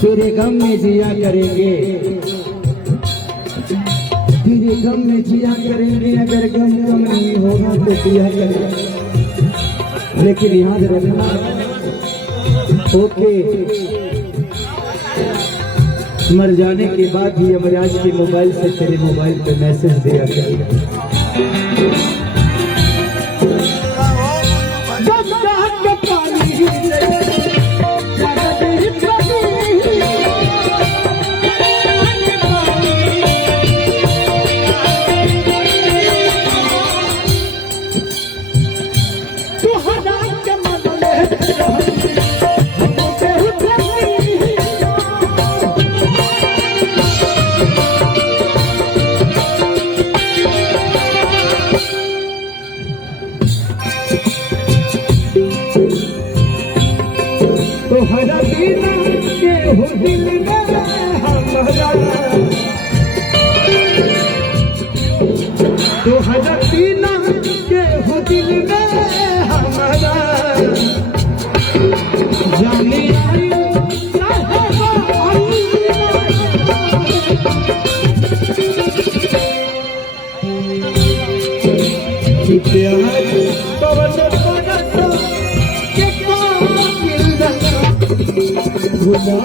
तेरे गम में जिया करेंगे, तेरे गम में जिया करेंगे। अगर गम कम नहीं होगा तो जिया करेंगे। लेकिन याद रखना, ओके मर जाने के बाद भी यमराज के मोबाइल से तेरे मोबाइल पे मैसेज दिया करेगा। तो हरा दीना के हो दिल में हमारा, तो हरा दीना के हो दिल में हमारा। जाने आई कि प्यार पवन पड़ता के भुला